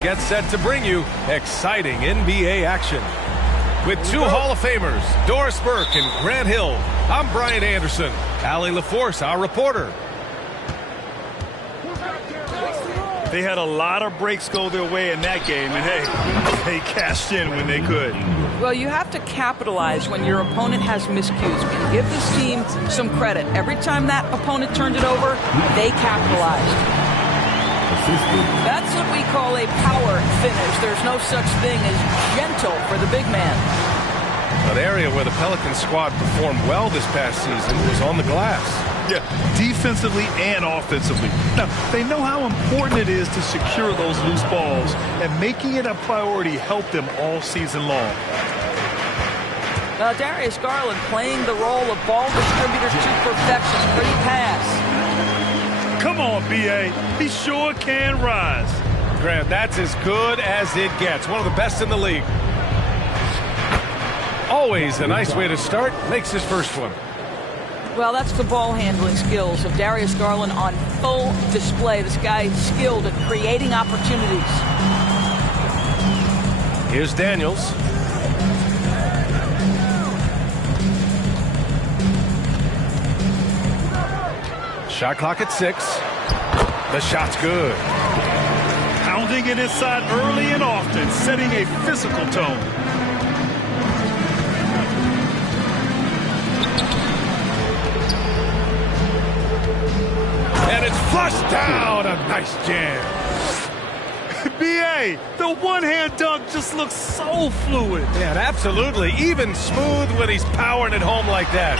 Get set to bring you exciting NBA action. With two Hall of Famers, Doris Burke and Grant Hill, I'm Brian Anderson. Allie LaForce, our reporter. They had a lot of breaks go their way in that game, and hey, they cashed in when they could. Well, you have to capitalize when your opponent has miscues. And give this team some credit. Every time that opponent turned it over, they capitalized. That's what we call a power finish. There's no such thing as gentle for the big man. An area where the Pelicans squad performed well this past season was on the glass. Yeah, defensively and offensively. Now, they know how important it is to secure those loose balls, and making it a priority helped them all season long. Darius Garland playing the role of ball distributor to perfection. Pretty pass. Come on, B.A. He sure can rise. Grant, that's as good as it gets. One of the best in the league. Always a nice way to start. Makes his first one. Well, that's the ball handling skills of Darius Garland on full display. This guy is skilled at creating opportunities. Here's Daniels. Shot clock at 6. The shot's good. Pounding it inside early and often, setting a physical tone. And it's flushed down. A nice jam. B.A., the one-hand dunk just looks so fluid. Yeah, absolutely. Even smooth when he's powering it home like that.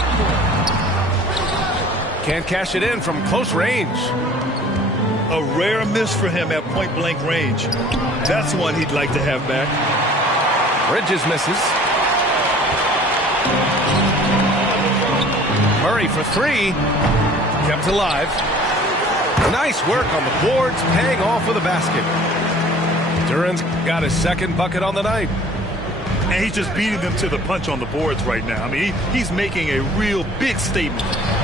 Can't cash it in from close range. A rare miss for him at point-blank range. That's one he'd like to have back. Bridges misses. Murray for 3. Kept alive. Nice work on the boards, paying off with a basket. Duran's got his second bucket on the night. And he's just beating them to the punch on the boards right now. I mean, he's making a real big statement.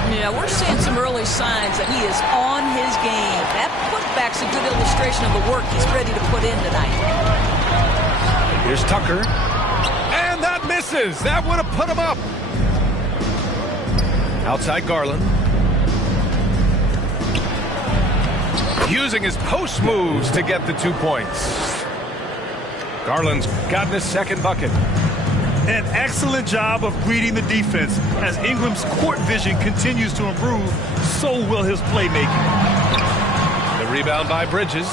Yeah, we're seeing some early signs that he is on his game. That putback's a good illustration of the work he's ready to put in tonight. Here's Tucker. And that misses. That would have put him up. Outside Garland. Using his post moves to get the 2 points. Garland's gotten his second bucket. An excellent job of reading the defense. As Ingram's court vision continues to improve, so will his playmaking. The rebound by Bridges.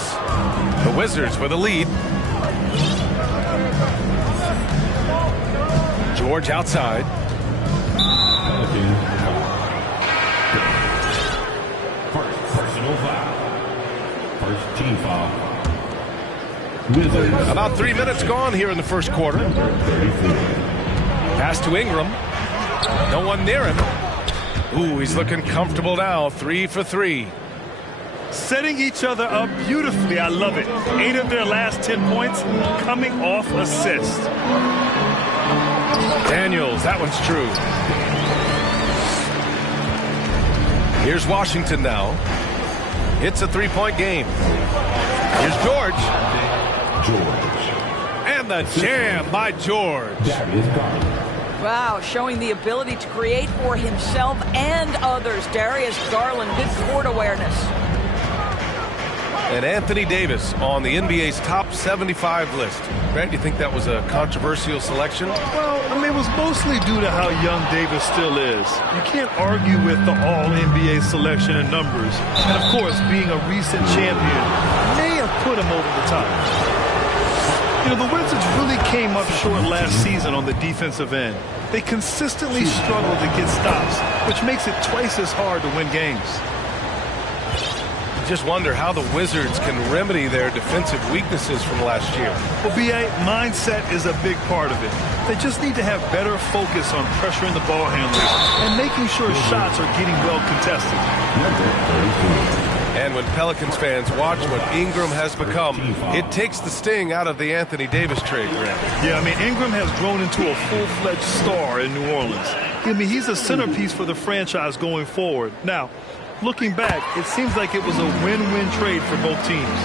The Wizards with a lead. George outside. First personal foul. First team foul. Wizards. About 3 minutes gone here in the first quarter. Pass to Ingram. No one near him. Ooh, he's looking comfortable now. 3 for 3. Setting each other up beautifully. I love it. 8 of their last 10 points coming off assists. Daniels, that one's true. Here's Washington now. It's a 3-point game. Here's George. And the jam by George. Wow, showing the ability to create for himself and others. Darius Garland, good court awareness. And Anthony Davis on the NBA's top 75 list. Grant, do you think that was a controversial selection? Well, I mean, it was mostly due to how young Davis still is. You can't argue with the all-NBA selection and numbers. And, of course, being a recent champion may have put him over the top. You know, the Wizards really came up short last season on the defensive end. They consistently struggle to get stops, which makes it twice as hard to win games. Just wonder how the Wizards can remedy their defensive weaknesses from last year. Well, B.A., mindset is a big part of it. They just need to have better focus on pressuring the ball handlers and making sure shots are getting well contested. And when Pelicans fans watch what Ingram has become, it takes the sting out of the Anthony Davis trade, Grant. Yeah, I mean, Ingram has grown into a full-fledged star in New Orleans. I mean, he's a centerpiece for the franchise going forward. Now, looking back, it seems like it was a win-win trade for both teams.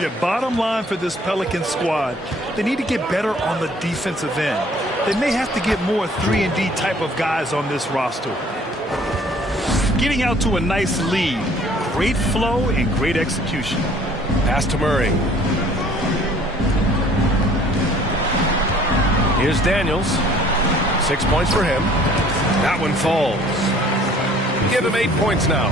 Yeah, bottom line for this Pelicans squad, they need to get better on the defensive end. They may have to get more 3-and-D type of guys on this roster. Getting out to a nice lead, great flow and great execution. Pass to Murray. Here's Daniels. 6 points for him. That one falls. Give him 8 points now.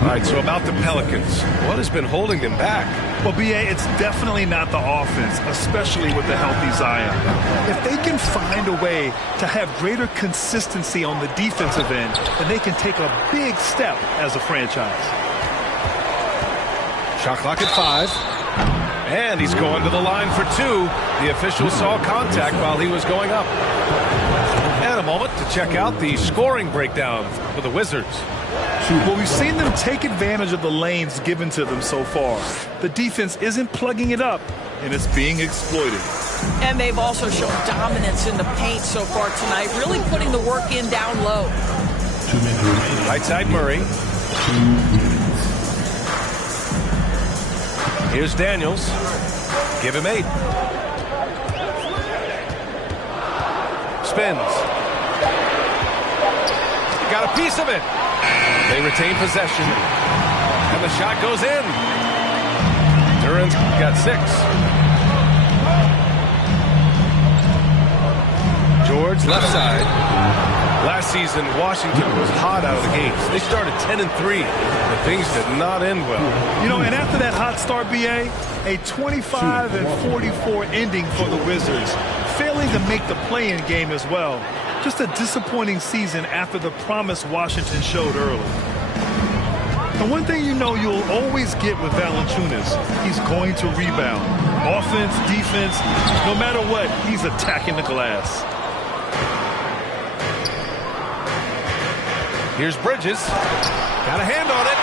All right, so about the Pelicans. What has been holding them back? Well, B.A., it's definitely not the offense, especially with the healthy Zion. If they can find a way to have greater consistency on the defensive end, then they can take a big step as a franchise. Shot clock at 5. And he's going to the line for 2. The official saw contact while he was going up. And a moment to check out the scoring breakdown for the Wizards. Well, we've seen them take advantage of the lanes given to them so far. The defense isn't plugging it up, and it's being exploited. And they've also shown dominance in the paint so far tonight, really putting the work in down low. Right side Murray. Here's Daniels. Give him 8. Spins. Got a piece of it. They retain possession. And the shot goes in. Duran's got 6. George left side. Last season, Washington was hot out of the gates. They started 10-3, but things did not end well. You know, and after that hot start, B.A., a 25-44 ending for the Wizards, failing to make the play-in game as well. Just a disappointing season after the promise Washington showed early. And one thing you know you'll always get with Valanciunas, he's going to rebound. Offense, defense, no matter what, he's attacking the glass. Here's Bridges. Got a hand on it.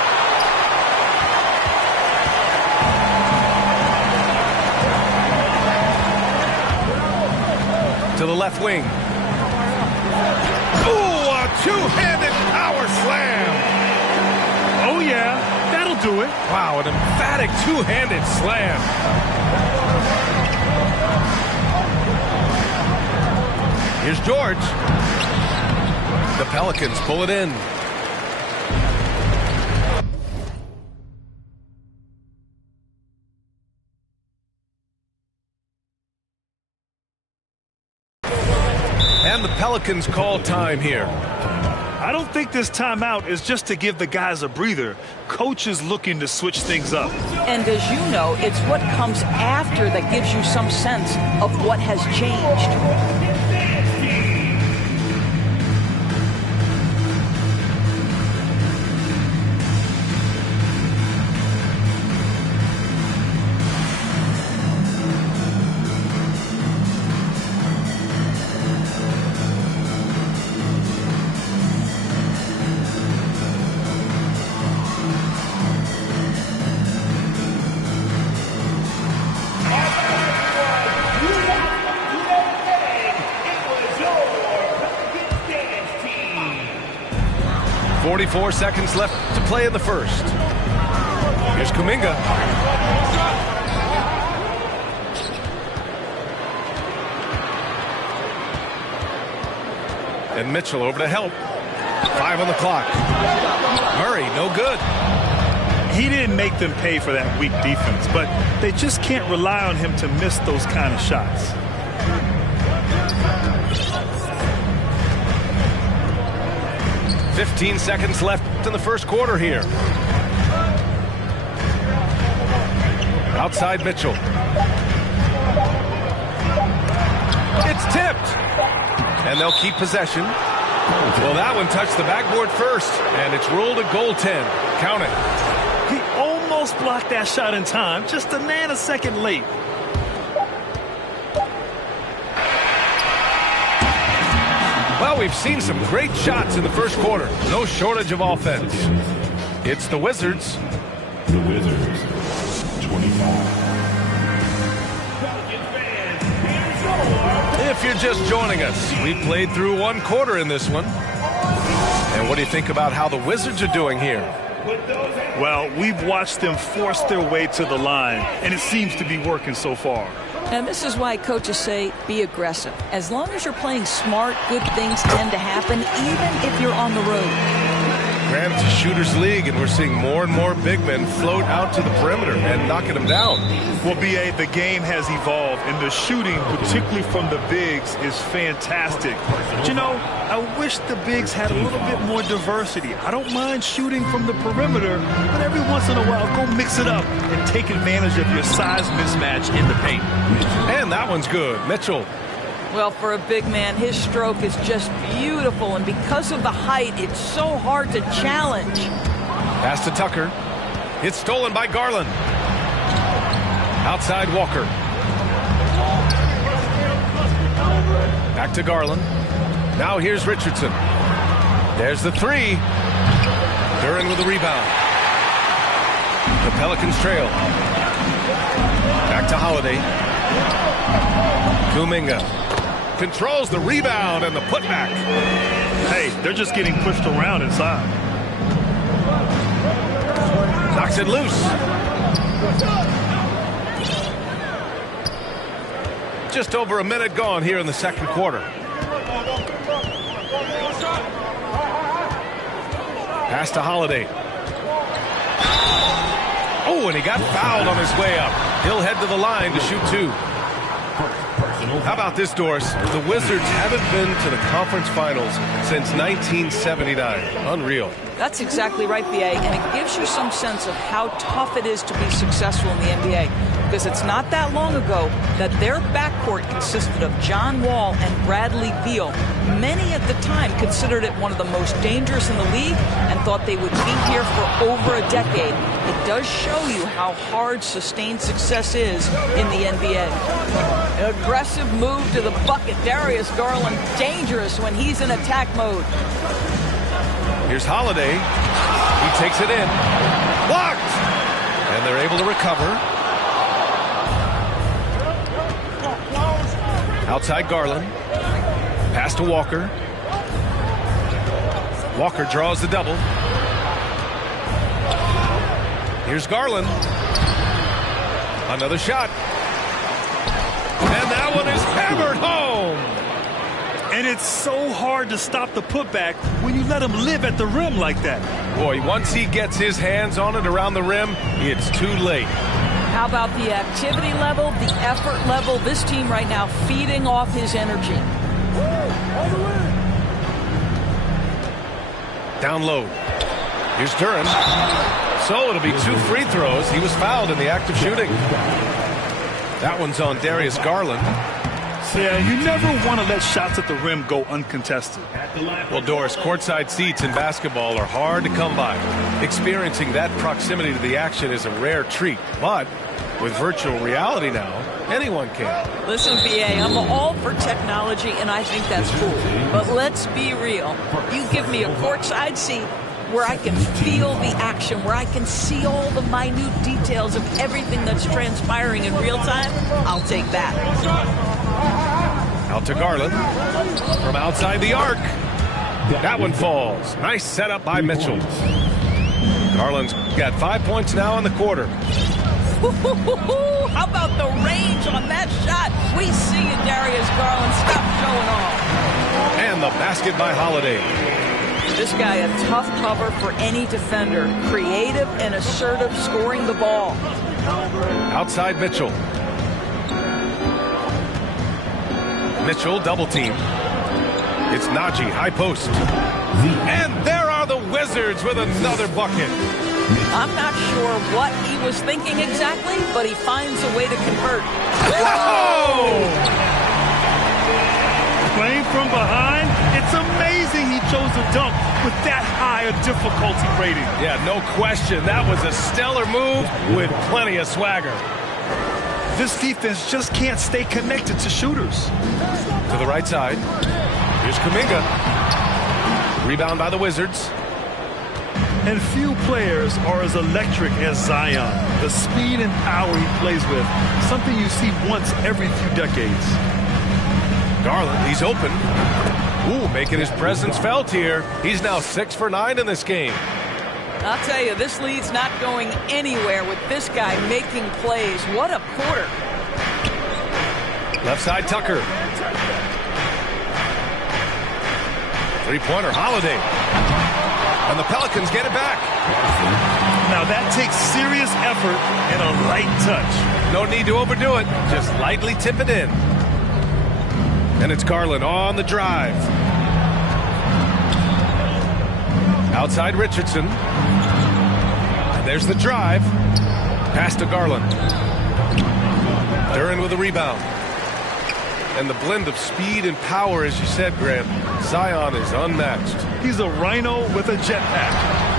To the left wing. Ooh, a two-handed power slam. Oh, yeah, that'll do it. Wow, an emphatic two-handed slam. Here's George. The Pelicans pull it in. And the Pelicans call time here. I don't think this timeout is just to give the guys a breather. Coach is looking to switch things up. And as you know, it's what comes after that gives you some sense of what has changed. .4 seconds left to play in the first. Here's Kuminga. And Mitchell over to help. 5 on the clock. Murray, no good. He didn't make them pay for that weak defense, but they just can't rely on him to miss those kind of shots. .15 seconds left in the first quarter here. Outside Mitchell. It's tipped. And they'll keep possession. Well, that one touched the backboard first, and it's ruled a goaltend. Count it. He almost blocked that shot in time, just a nanosecond late. Well, we've seen some great shots in the first quarter. No shortage of offense. It's the Wizards. The Wizards, 25. If you're just joining us, we played through one quarter in this one. And what do you think about how the Wizards are doing here? Well, we've watched them force their way to the line, and it seems to be working so far. And this is why coaches say be aggressive. As long as you're playing smart, good things tend to happen, even if you're on the road. Grant, it's a shooter's league, and we're seeing more and more big men float out to the perimeter and knocking them down. Well, B.A., the game has evolved, and the shooting, particularly from the bigs, is fantastic. But, you know, I wish the bigs had a little bit more diversity. I don't mind shooting from the perimeter, but every once in a while, go mix it up and take advantage of your size mismatch in the paint. And that one's good. Mitchell. Well, for a big man, his stroke is just beautiful, and because of the height, it's so hard to challenge. Pass to Tucker. It's stolen by Garland. Outside Walker. Back to Garland. Now here's Richardson. There's the three. Duren with the rebound. The Pelicans trail. Back to Holiday. Kuminga controls the rebound and the putback. Hey, they're just getting pushed around inside. Knocks it loose. Just over a minute gone here in the second quarter. Pass to Holiday. Oh, and he got fouled on his way up. He'll head to the line to shoot two. How about this, Doris? The Wizards haven't been to the conference finals since 1979. Unreal. That's exactly right, B.A., and it gives you some sense of how tough it is to be successful in the NBA. Because it's not that long ago that their backcourt consisted of John Wall and Bradley Beal. Many at the time considered it one of the most dangerous in the league and thought they would be here for over a decade. It does show you how hard sustained success is in the NBA. An aggressive move to the bucket. Darius Garland, dangerous when he's in attack mode. Here's Holiday. He takes it in. Blocked! And they're able to recover. Outside Garland. Pass to Walker. Walker draws the double. Here's Garland. Another shot. And that one is hammered home. And it's so hard to stop the putback when you let him live at the rim like that. Boy, once he gets his hands on it around the rim, it's too late. How about the activity level, the effort level? This team right now feeding off his energy. Down low. Here's Duren. So it'll be two free throws. He was fouled in the act of shooting. That one's on Darius Garland. Yeah, you never want to let shots at the rim go uncontested. Well, Doris, courtside seats in basketball are hard to come by. Experiencing that proximity to the action is a rare treat. But with virtual reality now, anyone can. Listen, B.A., I'm all for technology, and I think that's cool. But let's be real. You give me a courtside seat where I can feel the action, where I can see all the minute details of everything that's transpiring in real time, I'll take that. Out to Garland. From outside the arc. That one falls. Nice setup by Mitchell. Garland's got 5 points now in the quarter. How about the range on that shot? We see you, Darius Garland. Stop showing off. And the basket by Holiday. This guy a tough cover for any defender. Creative and assertive scoring the ball. Outside Mitchell. Mitchell double team. It's Najee, high post. And there are the Wizards with another bucket. I'm not sure what he was thinking exactly, but he finds a way to convert. Whoa! Playing from behind, it's amazing he chose to dunk with that high a difficulty rating. Yeah, no question. That was a stellar move with plenty of swagger. This defense just can't stay connected to shooters. To the right side. Here's Kuminga. Rebound by the Wizards. And few players are as electric as Zion. The speed and power he plays with, something you see once every few decades. Garland, he's open. Ooh, making his presence felt here. He's now 6 for 9 in this game. I'll tell you, this lead's not going anywhere with this guy making plays. What a quarter. Left side, Tucker. Three-pointer, Holiday. And the Pelicans get it back. Now that takes serious effort and a light touch. No need to overdo it. Just lightly tip it in. And it's Garland on the drive. Outside Richardson. And there's the drive. Pass to Garland. Duren with a rebound. And the blend of speed and power, as you said, Grant, Zion is unmatched. He's a rhino with a jetpack.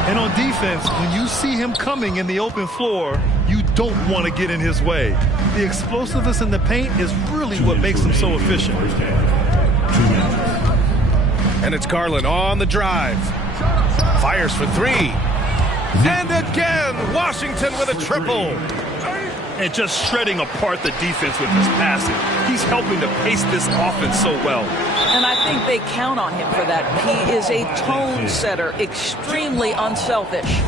And on defense, when you see him coming in the open floor, you don't want to get in his way. The explosiveness in the paint is really what makes him so efficient. And it's Garland on the drive. Fires for three. And again, Washington with a triple. And just shredding apart the defense with his passing. He's helping to pace this offense so well. And I think they count on him for that. He is a tone setter, extremely unselfish.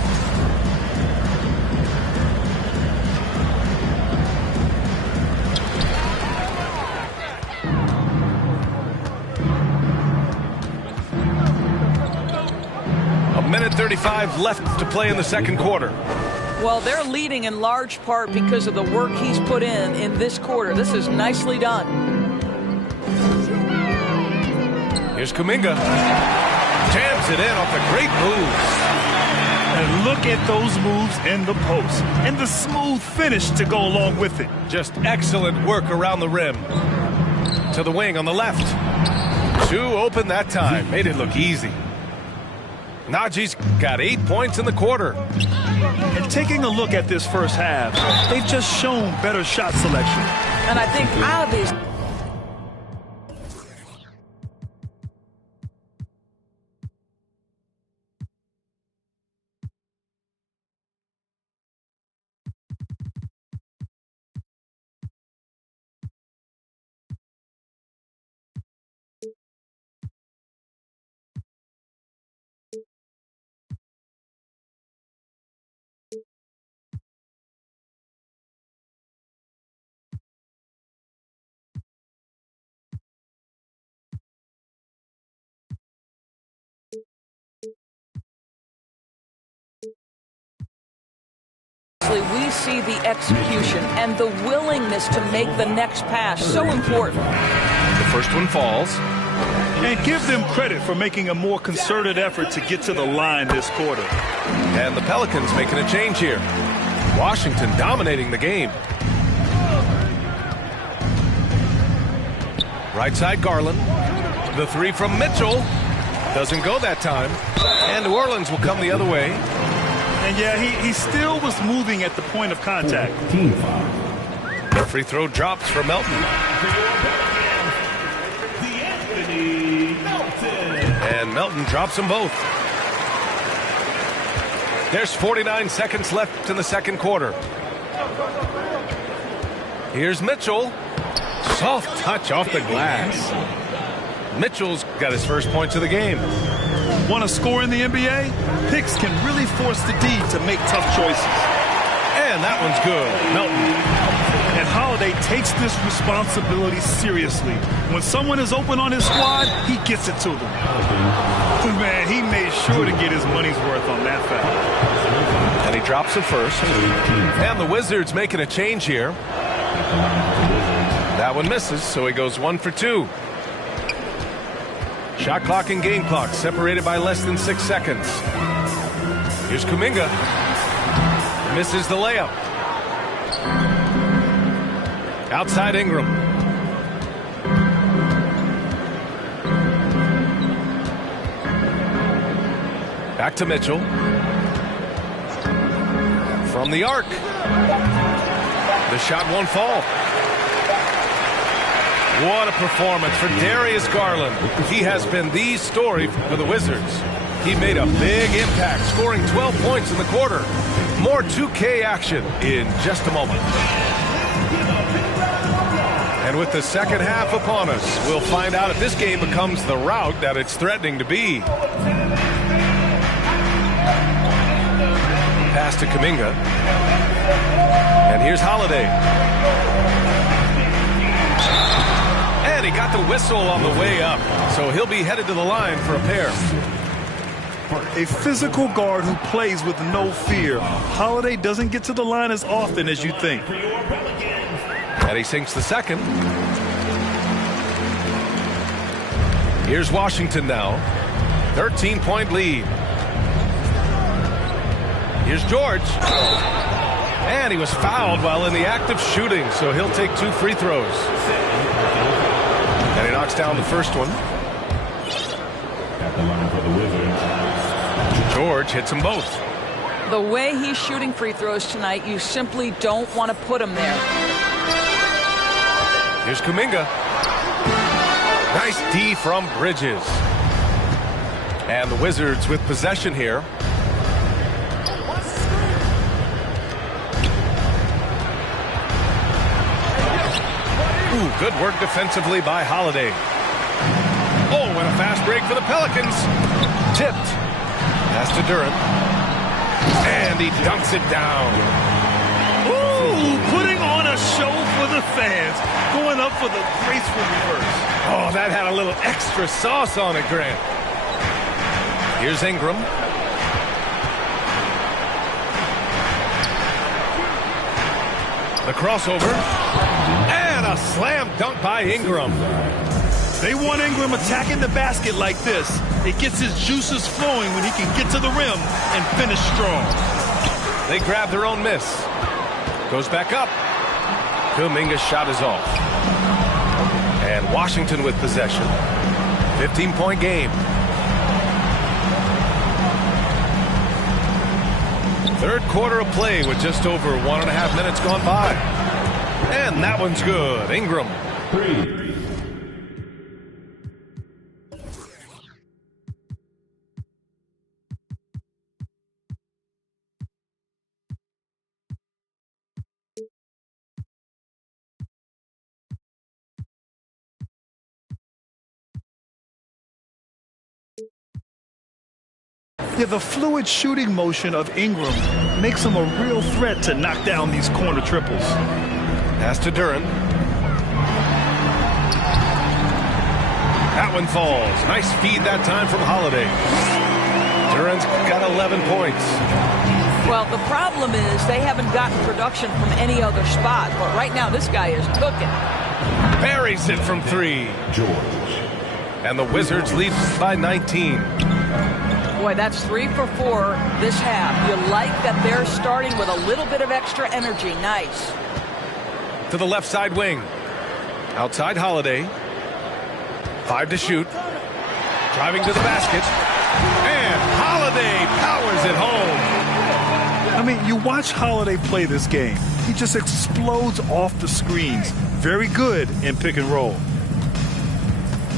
A minute 35 left to play in the second quarter. Well, they're leading in large part because of the work he's put in this quarter. This is nicely done. Here's Kuminga. Jams it in off the great moves. And look at those moves in the post. And the smooth finish to go along with it. Just excellent work around the rim. To the wing on the left. Two open that time. Made it look easy. Najee's got 8 points in the quarter. And taking a look at this first half, they've just shown better shot selection. And I think out of these... We see the execution and the willingness to make the next pass so important. The first one falls. And give them credit for making a more concerted effort to get to the line this quarter. And the Pelicans making a change here. Washington dominating the game. Right side Garland. The three from Mitchell. Doesn't go that time. And New Orleans will come the other way. And yeah, he still was moving at the point of contact. The free throw drops for Melton. And Melton drops them both. There's 49 seconds left in the second quarter. Here's Mitchell. Soft touch off the glass. Mitchell's got his first points of the game. Want to score in the NBA? Picks can really force the D to make tough choices. And that one's good. Melton. And Holiday takes this responsibility seriously. When someone is open on his squad, he gets it to them. Man, he made sure to get his money's worth on that foul. And he drops it first. And the Wizards making a change here. That one misses, so he goes 1 for 2. Shot clock and game clock separated by less than 6 seconds. Here's Kuminga. Misses the layup. Outside Ingram. Back to Mitchell. From the arc. The shot won't fall. What a performance for Darius Garland. He has been the story for the Wizards. He made a big impact, scoring 12 points in the quarter. More 2K action in just a moment. And with the second half upon us, we'll find out if this game becomes the rout that it's threatening to be. Pass to Kuminga. And here's Holiday. And he got the whistle on the way up, so he'll be headed to the line for a pair. A physical guard who plays with no fear. Holiday doesn't get to the line as often as you think. And he sinks the second. Here's Washington now. 13-point lead. Here's George. And he was fouled while in the act of shooting, so he'll take 2 free throws. And he knocks down the first one. At the line for the Wizards. George hits them both. The way he's shooting free throws tonight, you simply don't want to put him there. Here's Kuminga. Nice D from Bridges. And the Wizards with possession here. Ooh, good work defensively by Holiday. Oh, and a fast break for the Pelicans. Tipped. Pass to Duren. And he dunks it down. Ooh, putting on a show for the fans. Going up for the graceful reverse. Oh, that had a little extra sauce on it, Grant. Here's Ingram. The crossover. And a slam dunk by Ingram. They want Ingram attacking the basket like this. It gets his juices flowing when he can get to the rim and finish strong. They grab their own miss. Goes back up. Kuminga's shot is off. And Washington with possession. 15-point game. Third quarter of play with just over 1.5 minutes gone by. And that one's good. Ingram. 3. Yeah, the fluid shooting motion of Ingram makes him a real threat to knock down these corner triples. Pass to Duren. That one falls. Nice feed that time from Holiday. Duren's got 11 points. Well, the problem is they haven't gotten production from any other spot, but right now this guy is cooking. Buries it from 3. George. And the Wizards lead by 19. Boy, that's 3 for 4 this half. You like that they're starting with a little bit of extra energy. Nice. To the left side wing. Outside Holiday. 5 to shoot. Driving to the basket. And Holiday powers it home. I mean, you watch Holiday play this game. He just explodes off the screens. Very good in pick and roll.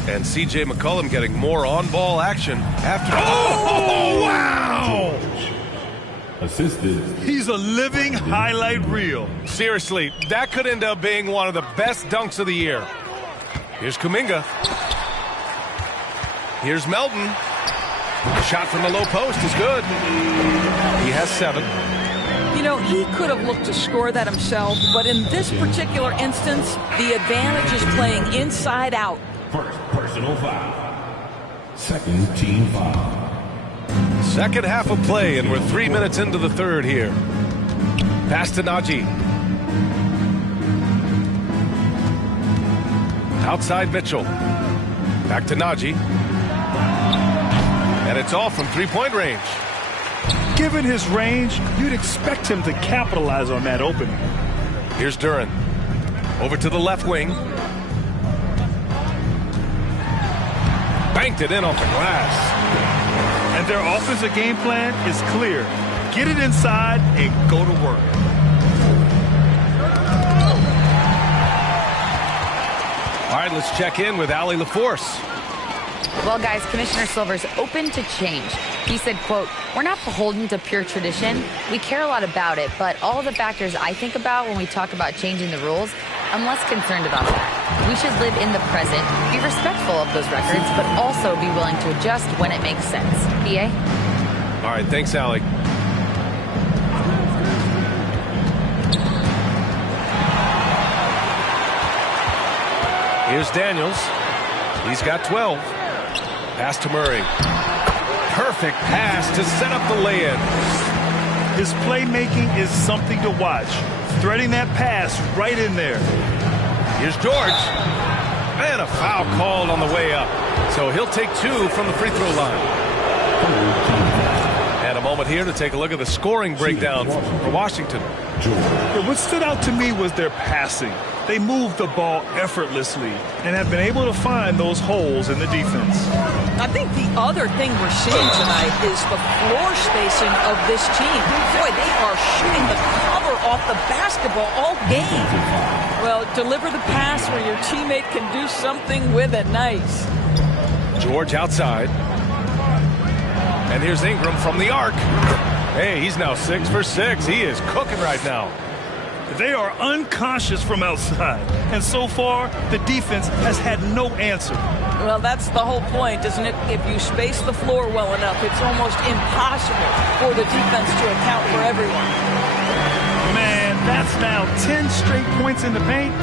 And C.J. McCollum getting more on-ball action after... Oh, wow! Assisted. He's a living highlight reel. Seriously, that could end up being one of the best dunks of the year. Here's Kuminga. Here's Melton. Shot from the low post is good. He has 7. You know, he could have looked to score that himself, but in this particular instance, the advantage is playing inside out. First personal foul. Second team foul. Second half of play, and we're 3 minutes into the third here. Pass to Najee. Outside Mitchell. Back to Najee. And it's all from three-point range. Given his range, you'd expect him to capitalize on that opening. Here's Duren. Over to the left wing. Banked it in off the glass. And their offensive game plan is clear. Get it inside and go to work. All right, let's check in with Allie LaForce. Well, guys, Commissioner Silver's open to change. He said, quote, "We're not beholden to pure tradition. We care a lot about it, but all the factors I think about when we talk about changing the rules, I'm less concerned about that. We should live in the present, be respectful of those records, but also be willing to adjust when it makes sense." PA? All right, thanks, Allie. Here's Daniels. He's got 12. Pass to Murray. Perfect pass to set up the lay-in. His playmaking is something to watch. Threading that pass right in there. Here's George. And a foul called on the way up. So he'll take 2 from the free throw line. And a moment here to take a look at the scoring breakdown for Washington. What stood out to me was their passing. They moved the ball effortlessly and have been able to find those holes in the defense. I think the other thing we're seeing tonight is the floor spacing of this team. Boy, they are shooting the cover off the basketball all game. Well, deliver the pass where your teammate can do something with it. Nice. George outside. And here's Ingram from the arc. Hey, he's now 6 for 6. He is cooking right now. They are unconscious from outside, and so far the defense has had no answer. Well, that's the whole point, isn't it? If you space the floor well enough, it's almost impossible for the defense to account for everyone. Man, that's now 10 straight points in the paint.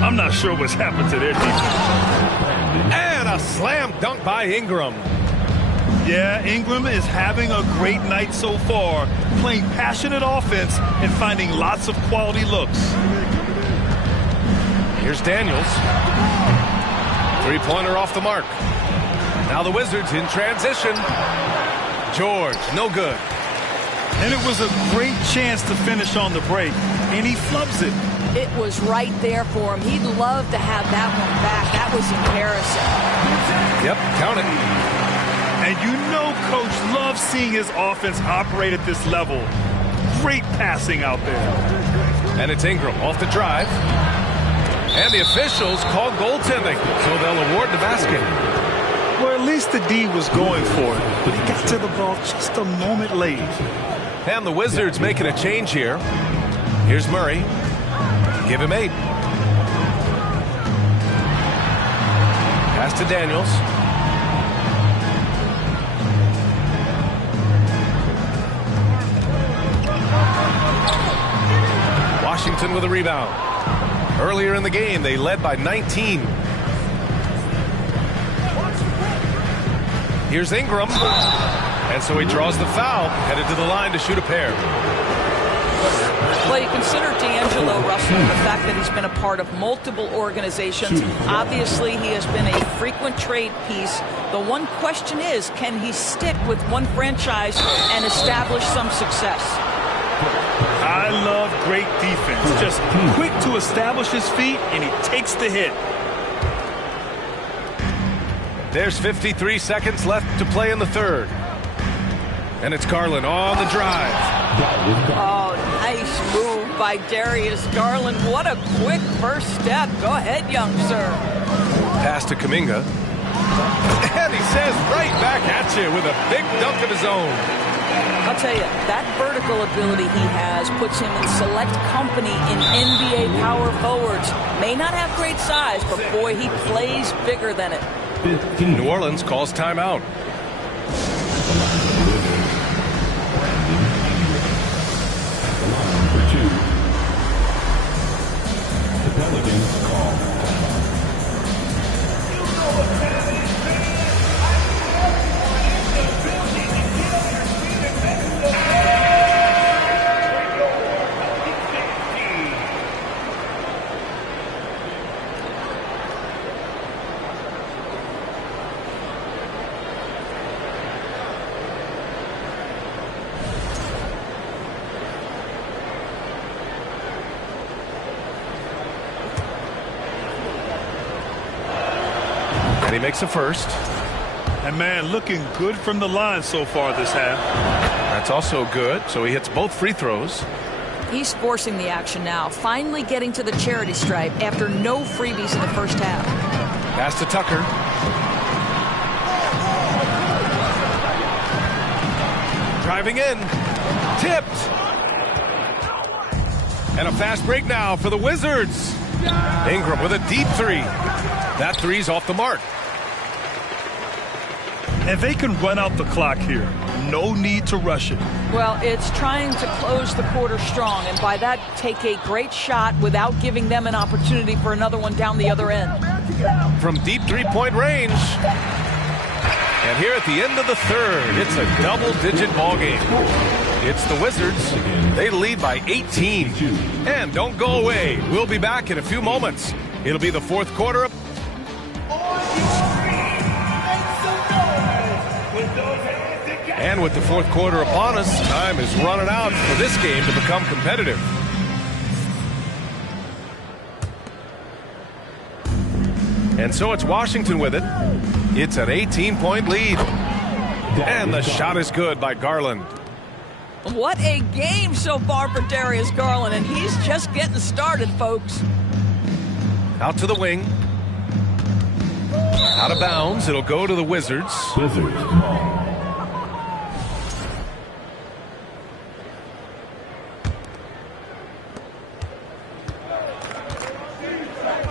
I'm not sure what's happened to their defense. And a slam dunk by Ingram. Yeah, Ingram is having a great night so far, playing passionate offense and finding lots of quality looks. Here's Daniels. Three-pointer off the mark. Now the Wizards in transition. George, no good. And it was a great chance to finish on the break, and he flubs it. It was right there for him. He'd love to have that one back. That was embarrassing. Yep, count it. And you know Coach loves seeing his offense operate at this level. Great passing out there. And it's Ingram off the drive. And the officials call goaltending, so they'll award the basket. Well, at least the D was going for it, but he got to the ball just a moment late. And the Wizards making a change here. Here's Murray. Give him 8. Pass to Daniels. Washington with a rebound. Earlier in the game, they led by 19. Here's Ingram. And so he draws the foul, headed to the line to shoot a pair. Well, you consider D'Angelo Russell, the fact that he's been a part of multiple organizations. Obviously, he has been a frequent trade piece. The one question is, can he stick with one franchise and establish some success? I love great defense. Just quick to establish his feet, and he takes the hit. There's 53 seconds left to play in the third. And it's Garland on the drive. Oh, nice move by Darius Garland. What a quick first step. Go ahead, young sir. Pass to Kuminga. And he says right back at you with a big dunk of his own. I'll tell you, that vertical ability he has puts him in select company in NBA power forwards. May not have great size, but boy, he plays bigger than it. New Orleans calls timeout. The Pelicans call. And he makes a first. And man, looking good from the line so far this half. That's also good. So he hits both free throws. He's forcing the action now, finally getting to the charity stripe after no freebies in the first half. Pass to Tucker. driving in. Tipped. And a fast break now for the Wizards. Ingram with a deep three. That three's off the mark. And they can run out the clock here. No need to rush it. Well, it's trying to close the quarter strong, and by that, take a great shot without giving them an opportunity for another one down the other end. From deep three-point range. And here at the end of the third, it's a double-digit ball game. It's the Wizards. They lead by 18. And don't go away. We'll be back in a few moments. It'll be the fourth quarter. And with the fourth quarter upon us, time is running out for this game to become competitive. And so it's Washington with it. It's an 18-point lead. And the shot is good by Garland. What a game so far for Darius Garland, and he's just getting started, folks. Out to the wing. Out of bounds. It'll go to the Wizards.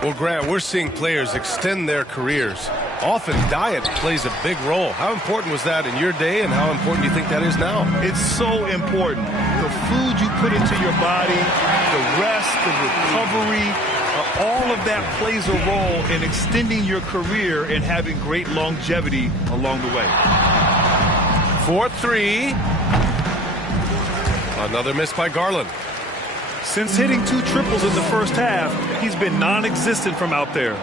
Well, Grant, we're seeing players extend their careers. Often diet plays a big role. How important was that in your day, and how important do you think that is now? It's so important. The food you put into your body, the rest, the recovery, all of that plays a role in extending your career and having great longevity along the way. 4-3. Another miss by Garland. Since hitting 2 triples in the first half, he's been non-existent from out there.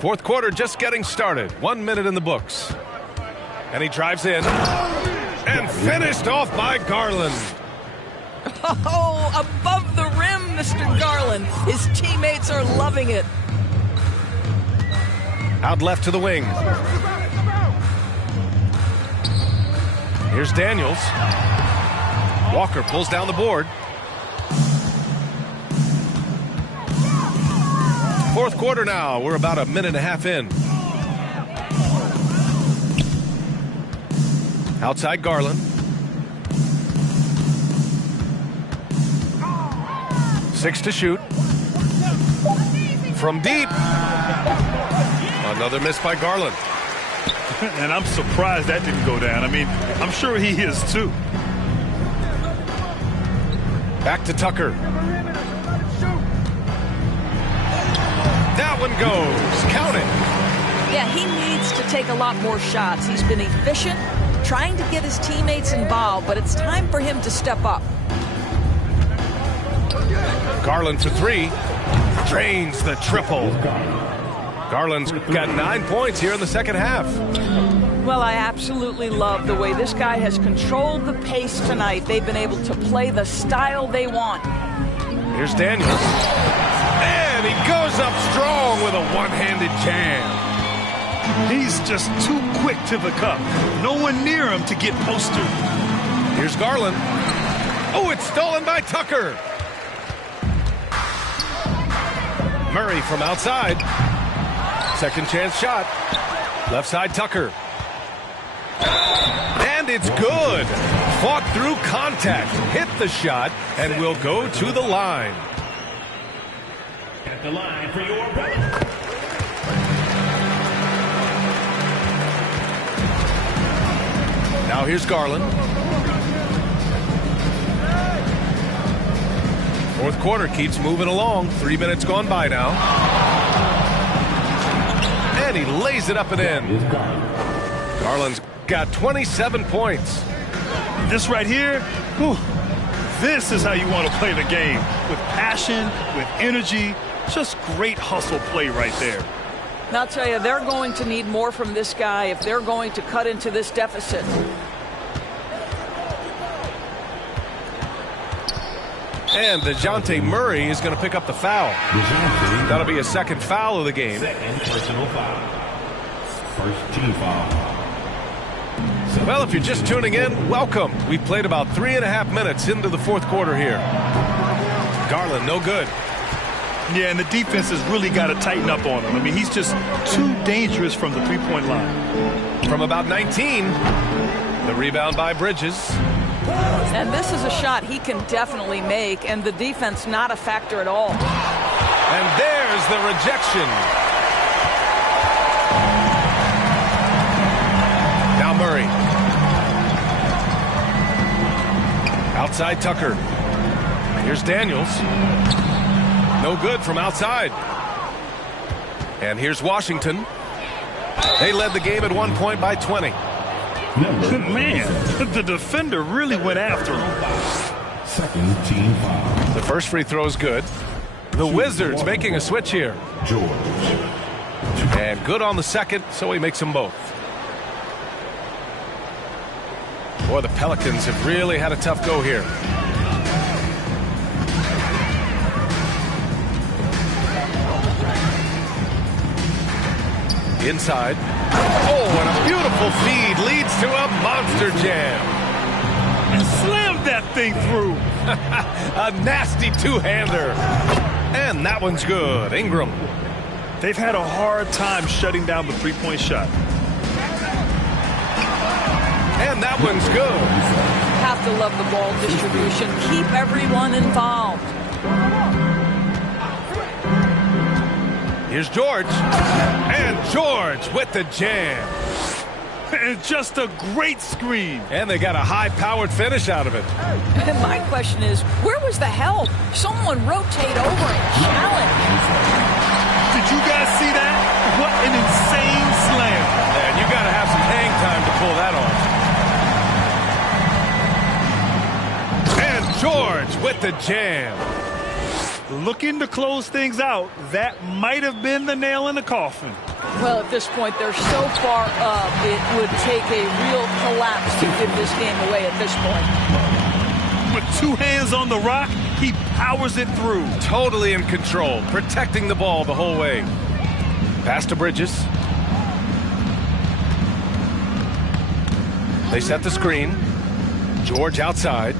Fourth quarter just getting started. 1 minute in the books. And he drives in. And finished off by Garland. Oh, above the rim, Mr. Garland. His teammates are loving it. Out left to the wing. Here's Daniels. Walker pulls down the board. Fourth quarter now. We're about a minute and a half in. Outside Garland. 6 to shoot. From deep. Another miss by Garland. And I'm surprised that didn't go down. I mean, I'm sure he is too. Back to Tucker. That one goes. Count it. Yeah, he needs to take a lot more shots. He's been efficient, trying to get his teammates involved, but it's time for him to step up. Garland for 3. Drains the triple. Garland's got 9 points here in the second half. Well, I absolutely love the way this guy has controlled the pace tonight. They've been able to play the style they want. Here's Daniels. And he goes up strong with a one-handed jam. He's just too quick to the cup. No one near him to get posted. Here's Garland. Oh, it's stolen by Tucker. Murray from outside. Second chance shot. Left side Tucker. And it's good. Fought through contact. Hit the shot and will go to the line. At the line for your opponent. Now here's Garland. Fourth quarter keeps moving along. 3 minutes gone by now. And he lays it up and in. Garland's got 27 points. This right here, whew, this is how you want to play the game. With passion, with energy, just great hustle play right there. And I'll tell you, they're going to need more from this guy if they're going to cut into this deficit. And DeJounte Murray is going to pick up the foul. That'll be a second foul of the game. Second personal foul. First team foul. Well, if you're just tuning in, welcome. We've played about 3.5 minutes into the fourth quarter here. Garland, no good. Yeah, and the defense has really got to tighten up on him. I mean, he's just too dangerous from the three-point line. From about 19. The rebound by Bridges. And this is a shot he can definitely make, and the defense not a factor at all. And there's the rejection. Now Murray. Outside Tucker. Here's Daniels. No good from outside. And here's Washington. They led the game at 1 point by 20. Man, the defender really went after him. Second team foul. The first free throw is good. The Wizards making a switch here. George. And good on the second, so he makes them both. Boy, the Pelicans have really had a tough go here. Inside. Oh, and a beautiful feed leads to a monster jam. And slammed that thing through. A nasty two-hander. And that one's good. Ingram. They've had a hard time shutting down the three-point shot. And that one's good. Have to love the ball distribution. Keep everyone involved. Here's George. And George with the jam. And just a great screen. And they got a high-powered finish out of it. And my question is, where was the help? Someone rotate over and challenge. Did you guys see that? What an insane slam. And you got to have some hang time to pull that off. And George with the jam. Looking to close things out. That might have been the nail in the coffin. Well, at this point, they're so far up, it would take a real collapse to give this game away at this point. With two hands on the rock, he powers it through. Totally in control, protecting the ball the whole way. Pass to Bridges. They set the screen. George outside.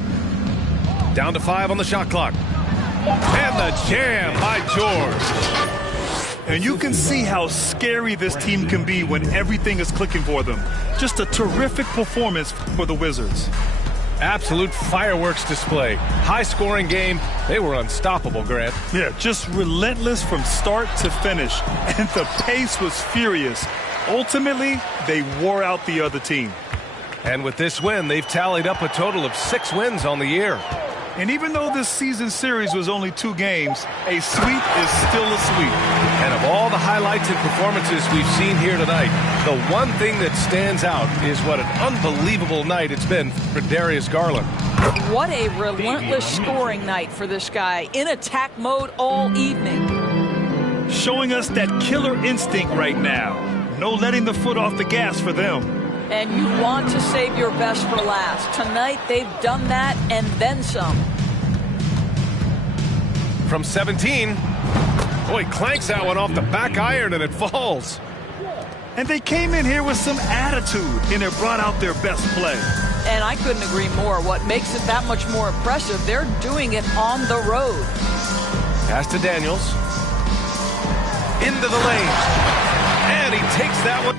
Down to 5 on the shot clock. And the jam by George. And you can see how scary this team can be when everything is clicking for them. Just a terrific performance for the Wizards. Absolute fireworks display. High-scoring game. They were unstoppable, Grant. Yeah, just relentless from start to finish. And the pace was furious. Ultimately, they wore out the other team. And with this win, they've tallied up a total of 6 wins on the year. And even though this season series was only 2 games, a sweep is still a sweep. And of all the highlights and performances we've seen here tonight, the one thing that stands out is what an unbelievable night it's been for Darius Garland. What a relentless scoring night for this guy. In attack mode all evening. Showing us that killer instinct right now. No letting the foot off the gas for them. And you want to save your best for last. Tonight, they've done that and then some. From 17. Boy, clanks that one off the back iron and it falls. And they came in here with some attitude and it brought out their best play. And I couldn't agree more. What makes it that much more impressive, they're doing it on the road. Pass to Daniels. Into the lane. And he takes that one.